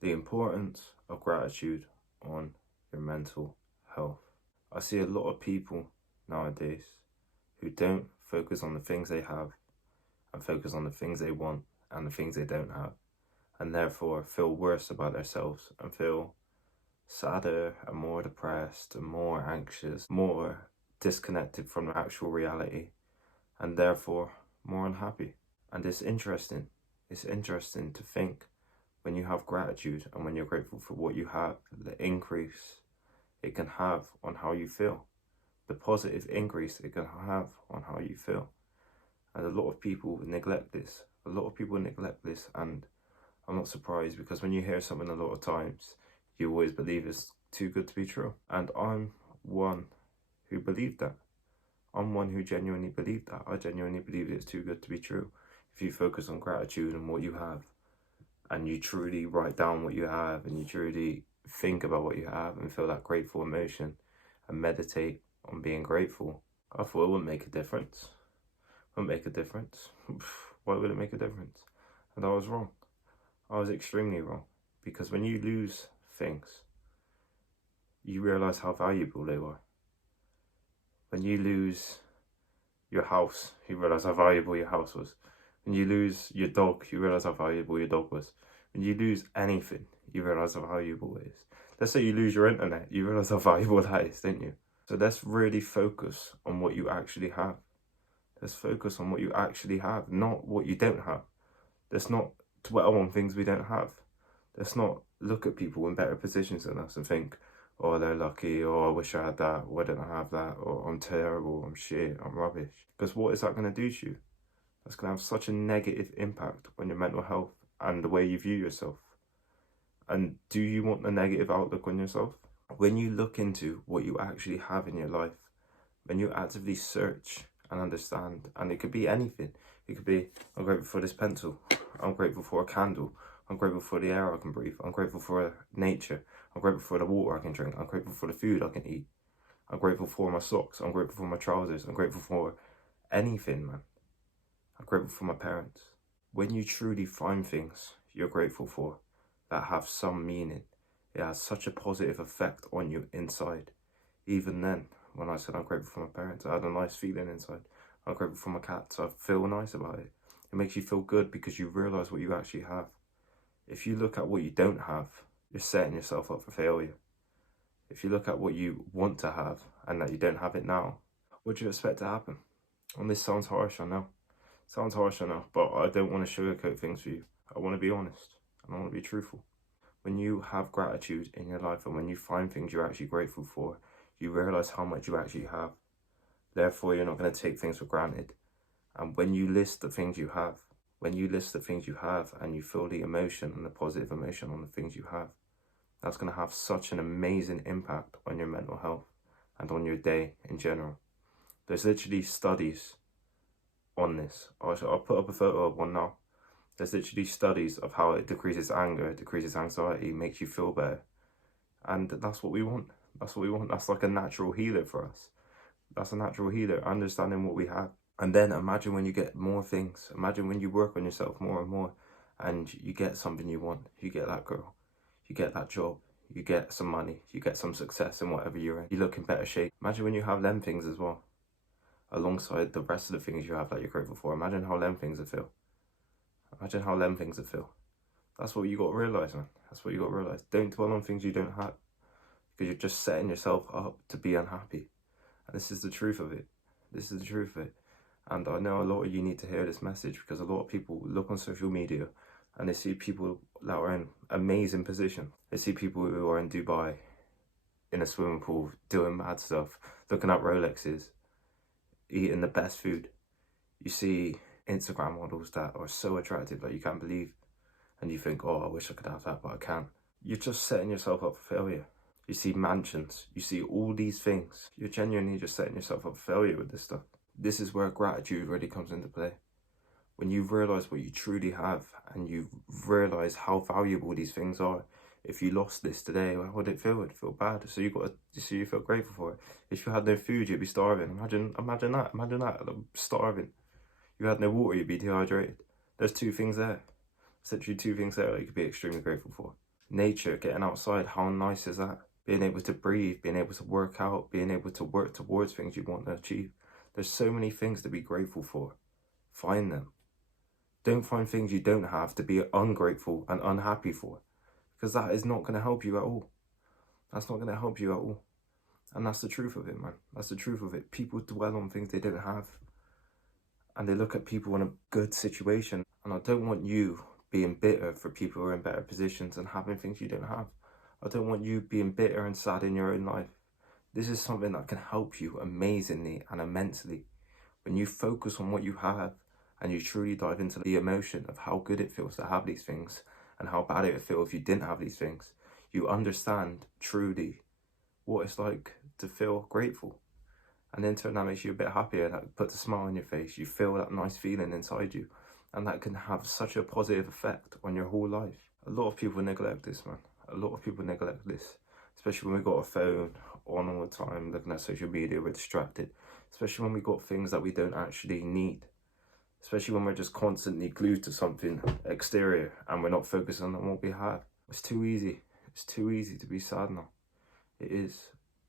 The importance of gratitude on your mental health. I see a lot of people nowadays who don't focus on the things they have and focus on the things they want and the things they don't have, and therefore feel worse about themselves and feel sadder and more depressed and more anxious, more disconnected from the actual reality, and therefore more unhappy. And it's interesting to think, when you have gratitude and when you're grateful for what you have, the increase it can have on how you feel, the positive increase it can have on how you feel. And a lot of people neglect this. And I'm not surprised, because when you hear something a lot of times, you always believe it's too good to be true. And I'm one who believed that. I'm one who genuinely believed that. I genuinely believe it's too good to be true. If you focus on gratitude and what you have, and you truly write down what you have, and you truly think about what you have and feel that grateful emotion and meditate on being grateful, I thought it wouldn't make a difference. It wouldn't make a difference. Why would it make a difference? And I was wrong. I was extremely wrong. Because when you lose things, you realize how valuable they were. When you lose your house, you realize how valuable your house was. When you lose your dog, you realize how valuable your dog was. When you lose anything, you realize how valuable it is. Let's say you lose your internet, you realize how valuable that is, don't you? So let's really focus on what you actually have. Let's focus on what you actually have, not what you don't have. Let's not dwell on things we don't have. Let's not look at people in better positions than us and think, oh, they're lucky, or I wish I had that, or I don't have that, or I'm terrible, I'm shit, I'm rubbish. Because what is that going to do to you? That's going to have such a negative impact on your mental health and the way you view yourself. And do you want a negative outlook on yourself? When you look into what you actually have in your life, when you actively search and understand, and it could be anything. It could be, I'm grateful for this pencil, I'm grateful for a candle, I'm grateful for the air I can breathe, I'm grateful for nature, I'm grateful for the water I can drink, I'm grateful for the food I can eat, I'm grateful for my socks, I'm grateful for my trousers, I'm grateful for anything, man. I'm grateful for my parents. When you truly find things you're grateful for that have some meaning, it has such a positive effect on you inside. Even then, when I said I'm grateful for my parents, I had a nice feeling inside. I'm grateful for my cats, I feel nice about it. It makes you feel good because you realise what you actually have. If you look at what you don't have, you're setting yourself up for failure. If you look at what you want to have and that you don't have it now, what do you expect to happen? And this sounds harsh, I know. Sounds harsh, I know, but I don't want to sugarcoat things for you. I want to be honest and I want to be truthful. When you have gratitude in your life and when you find things you're actually grateful for, you realise how much you actually have. Therefore, you're not going to take things for granted. And when you list the things you have, and you feel the emotion and the positive emotion on the things you have, that's going to have such an amazing impact on your mental health and on your day in general. There's literally studies on this. I'll put up a photo of one now. There's literally studies of how it decreases anger, it decreases anxiety, makes you feel better. And that's what we want. That's what we want. That's like a natural healer for us. That's a natural healer, understanding what we have. And then imagine when you get more things. Imagine when you work on yourself more and more and you get something you want. You get that girl. You get that job. You get some money. You get some success in whatever you're in. You look in better shape. Imagine when you have them things as well, alongside the rest of the things you have that you're grateful for. Imagine how them things would feel. Imagine how them things would feel. That's what you got to realise, man. That's what you got to realise. Don't dwell on things you don't have, because you're just setting yourself up to be unhappy. And this is the truth of it. This is the truth of it. And I know a lot of you need to hear this message, because a lot of people look on social media and they see people that are in amazing position. They see people who are in Dubai, in a swimming pool, doing mad stuff, looking at Rolexes, eating the best food. You see Instagram models that are so attractive that you can't believe. And you think, oh, I wish I could have that, but I can't. You're just setting yourself up for failure. You see mansions, you see all these things. You're genuinely just setting yourself up for failure with this stuff. This is where gratitude really comes into play. When you realise what you truly have and you realise how valuable these things are. If you lost this today, how would it feel? It'd feel bad. So you feel grateful for it. If you had no food, you'd be starving. Imagine that, starving. You had no water, you'd be dehydrated. There's two things there. There's literally two things there that you could be extremely grateful for. Nature, getting outside, how nice is that? Being able to breathe, being able to work out, being able to work towards things you want to achieve. There's so many things to be grateful for. Find them. Don't find things you don't have to be ungrateful and unhappy for, because that is not going to help you at all. That's not going to help you at all. And that's the truth of it, man. That's the truth of it. People dwell on things they don't have, and they look at people in a good situation. And I don't want you being bitter for people who are in better positions and having things you don't have. I don't want you being bitter and sad in your own life. This is something that can help you amazingly and immensely. When you focus on what you have and you truly dive into the emotion of how good it feels to have these things and how bad it would feel if you didn't have these things, you understand truly what it's like to feel grateful. And in turn, that makes you a bit happier. That puts a smile on your face. You feel that nice feeling inside you. And that can have such a positive effect on your whole life. A lot of people neglect this, man. A lot of people neglect this. Especially when we got a phone on all the time, looking at social media, we're distracted. Especially when we got things that we don't actually need. Especially when we're just constantly glued to something exterior and we're not focusing on what we have. It's too easy. It's too easy to be sad now. It is.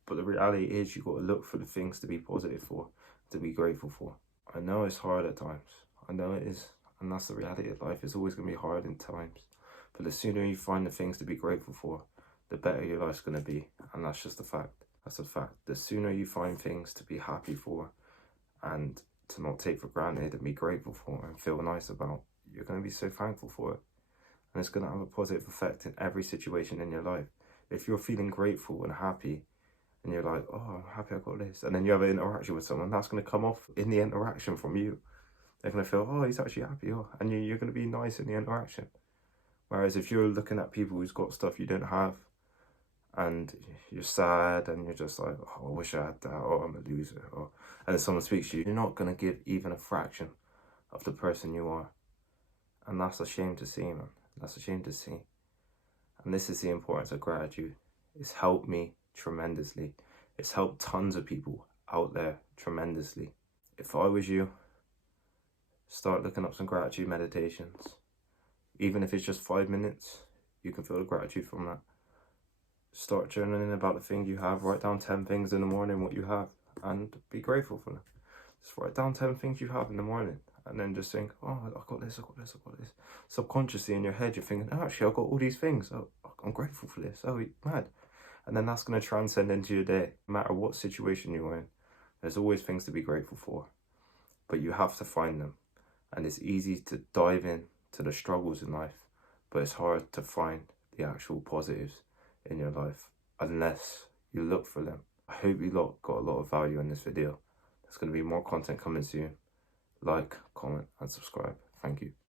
But the reality is you got to look for the things to be positive for, to be grateful for. I know it's hard at times. I know it is. And that's the reality of life. It's always going to be hard in times. But the sooner you find the things to be grateful for, the better your life's going to be. And that's just a fact. That's a fact. The sooner you find things to be happy for and to not take for granted and be grateful for and feel nice about, you're going to be so thankful for it. And it's going to have a positive effect in every situation in your life. If you're feeling grateful and happy, and you're like, oh, I'm happy I got this, and then you have an interaction with someone, that's going to come off in the interaction from you. They're going to feel, oh, he's actually happy, oh, and you're going to be nice in the interaction. Whereas if you're looking at people who's got stuff you don't have, and you're sad, and you're just like, oh, I wish I had that, or I'm a loser, or, and then someone speaks to you, you're not going to give even a fraction of the person you are. And that's a shame to see, man. That's a shame to see. And this is the importance of gratitude. It's helped me tremendously. It's helped tons of people out there tremendously. If I was you, start looking up some gratitude meditations. Even if it's just 5 minutes, you can feel the gratitude from that. Start journaling about the things you have. Write down 10 things in the morning, what you have, and be grateful for them. Just write down 10 things you have in the morning, and then just think, oh, I got this, I got this, I got this. Subconsciously in your head, you're thinking, oh, actually, I've got all these things. Oh, I'm grateful for this. Oh, mad. And then that's going to transcend into your day. No matter what situation you're in, there's always things to be grateful for. But you have to find them. And it's easy to dive in to the struggles in life, but it's hard to find the actual positives in your life unless you look for them. I hope you lot got a lot of value in this video. There's going to be more content coming soon. Like, comment, and subscribe. Thank you.